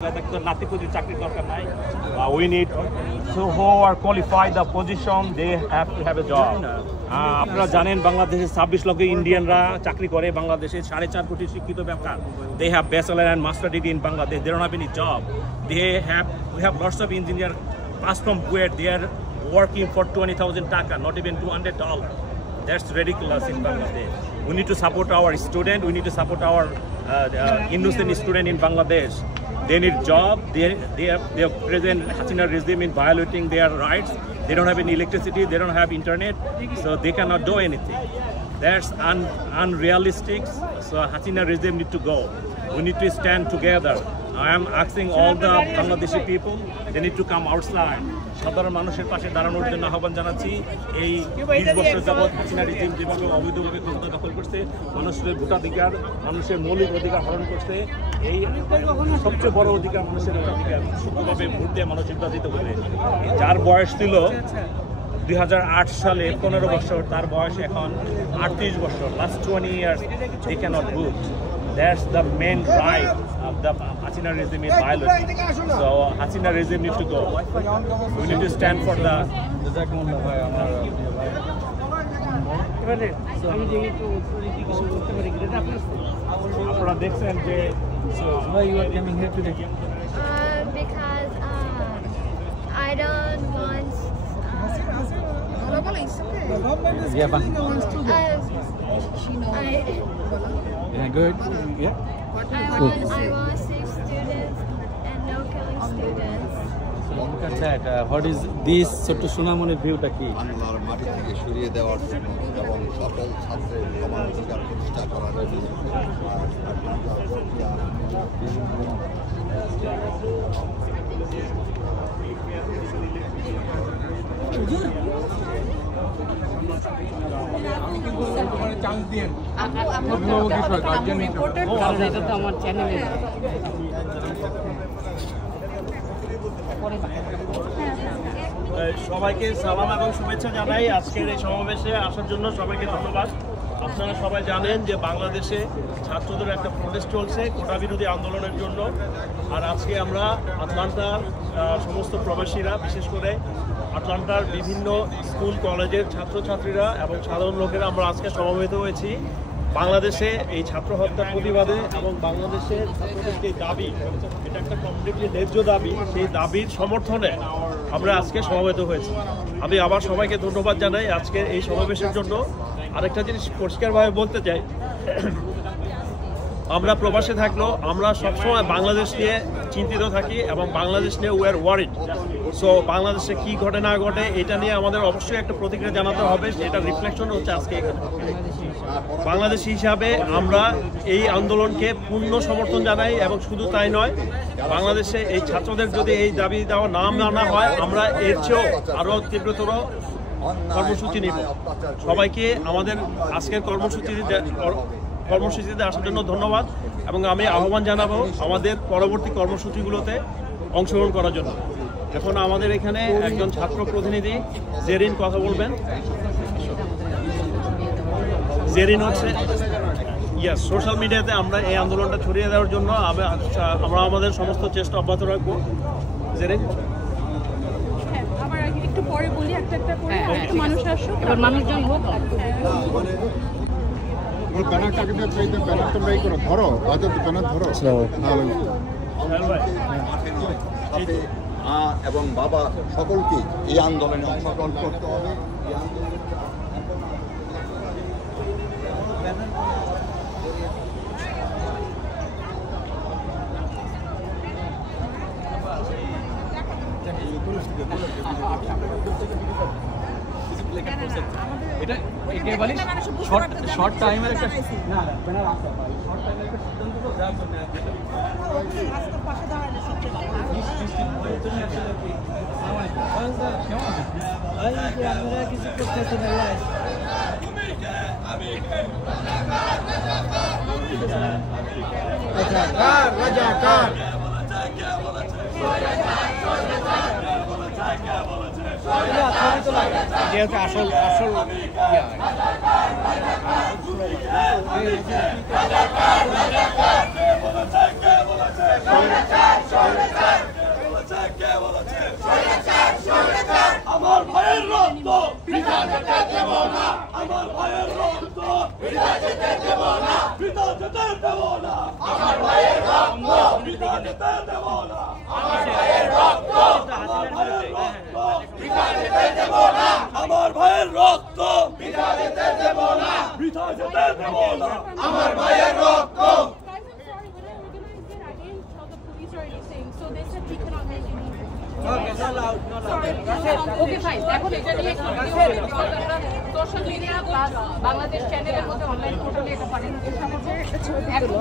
We need so who are qualified the position they have to have a job. আপনারা জানেন বাংলাদেশে 26 লক্ষ ইন্ডিয়ানরা চাকরি করে বাংলাদেশে 4.5 কোটি শিক্ষিত বেকার they have bachelor and master degree in Bangladesh they don't have any job we have lots of engineers passed from Kuwait they are working for 20,000 taka not even $200 that's ridiculous in Bangladesh we need to support our student we need to support our innocent student in Bangladesh. They need job. Their present Hasina regime in violating their rights. They don't have any electricity. They don't have internet, so they cannot do anything. That's unrealistic. So Hasina regime need to go. We need to stand together. I am asking all the Bangladeshi people. They need to come outside. সাধারণ মানুষের পাশে দাঁড়ানোর জন্য আহ্বান জানাচ্ছি এই 20 বছর যাবত হাসিনা রিজিম যেভাবে অবৈধভাবে ক্ষমতা দখল করছে মানুষের ভোটাধিকার মানুষের মৌলিক অধিকার হরণ করছে এই সবচেয়ে বড় অধিকার মানুষের ভোটাধিকার শুধুভাবে ভোট দিয়ে মানুষ নির্বাচিত হবে যার বয়স ছিল 2008 সালে 15 বছর তার বয়স এখন 38 বছর last 20 years they cannot vote that's the main right of the Hasina regime is violating. So Hasina regime needs to go. We need to stand for the. আপনারা দেখছেন যে why you are coming here today? Because I don't want. Yeah, good. Yeah. I want safe students and no killing students. Look at that. What is this? ছোট্ট সোনামণির ভিউটা কি? বাংলার মাটি থেকে সরিয়ে দেওয়ার জন্য এবং সকল ছাত্রের সমান অধিকার প্রতিষ্ঠা করার জন্য সবাইকে সালাম এবং শুভেচ্ছা জানাই আজকের এই সমাবেশে আসার জন্য সবাইকে ধন্যবাদ আপনারা সবাই জানেন যে বাংলাদেশে ছাত্রদের একটা প্রোটেস্ট চলছে কোটা বিরোধী আন্দোলনের জন্য আর আজকে আমরা আটলান্টার সমস্ত প্রবাসীরা বিশেষ করে আটলান্টার বিভিন্ন স্কুল কলেজের ছাত্রছাত্রীরা এবং সাধারণ লোকেরা আমরা আজকে সমবেত হয়েছি বাংলাদেশে এই ছাত্র হত্যার প্রতিবাদে এবং বাংলাদেশের ছাত্রদের যে দাবি এটা একটা কমপ্লিটলি ন্যায্য দাবি সেই দাবির সমর্থনে আমরা আজকে সমবেত হয়েছি আমি আবার সবাইকে ধন্যবাদ জানাই আজকের এই সমাবেশের জন্য আরেকটা জিনিস পরিষ্কারভাবে বলতে চাই আমরা প্রবাসে থাকলেও আমরা সবসময় বাংলাদেশ নিয়ে চিন্তিত থাকি এবং বাংলাদেশ নিয়ে উই আর ওয়ারিড সো বাংলাদেশে কী ঘটে না ঘটে এটা নিয়ে আমাদের অবশ্যই একটা প্রতিক্রিয়া জানাতে হবে সেটা রিফ্লেকশন হচ্ছে আজকে এখানে বাংলাদেশি হিসাবে আমরা এই আন্দোলনকে পূর্ণ সমর্থন জানাই এবং শুধু তাই নয় বাংলাদেশে এই ছাত্রদের যদি এই দাবি দেওয়া না মানা হয় আমরা এর চেয়েও আরও তীব্রতর কর্মসূচি নিব সবাইকে আমাদের আজকের কর্মসূচিতে আসার জন্য ধন্যবাদ এবং আমি আহ্বান জানাবো আমাদের পরবর্তী কর্মসূচিগুলোতে অংশগ্রহণ করার জন্য এখন আমাদের এখানে একজন ছাত্র প্রতিনিধি জেরিন কথা বলবেন জেরিন হচ্ছে ইয়াস সোশ্যাল মিডিয়াতে আমরা এই আন্দোলনটা ছড়িয়ে দেওয়ার জন্য আমরা আমাদের সমস্ত চেষ্টা অব্যাহত রাখবো জেরিন একটু পরে বলি একটা করে একটু মানুষ আসুক এবার মানুষজন হোক ব্যানারটাকে ব্যানার তোমরা এই করো ধরো আজব ব্যানার ধরো মা এবং বাবা সকলকে এই আন্দোলনে অংশগ্রহণ করতে হবে এটা একেবারে শর্ট টাইমের একটা না ব্যানার আসতে পারে শর্ট টাইমের একটা সিদ্ধান্ত তো দেওয়ার জন্য রাস্তার পাশে দাঁড়ালে সবচেয়ে আমরা কিছু করতেছি না রাজাকার আসল আসল আমার ভাইয়ের রক্ত বৃথা যেতে দেব না, আমার ভাইয়ের রক্ত বৃথা যেতে দেব না, বৃথা যেতে দেব না, আমার ভাইয়ের রক্ত বৃথা যেতে দেব না, আমার ভাইয়ের রক্ত, আমার ভাইয়ের রক্ত বৃথা যেতে দেব না, আমার ভাইয়ের রক্ত বৃথা যেতে দেব না, বৃথা যেতে দেব না, আমার ভাইয়ের রক্ত। Guys, I'm sorry, whatever we're gonna is get identified, so they said we cannot make any. Okay, fine. এখন এটা নিয়ে একটু ভিডিও হবে because আমরা সোশ্যাল মিডিয়া প্লাস বাংলাদেশ চ্যানেলের মধ্যে অনলাইন পোর্টালে এটা পাঠানোর চেষ্টা করবো।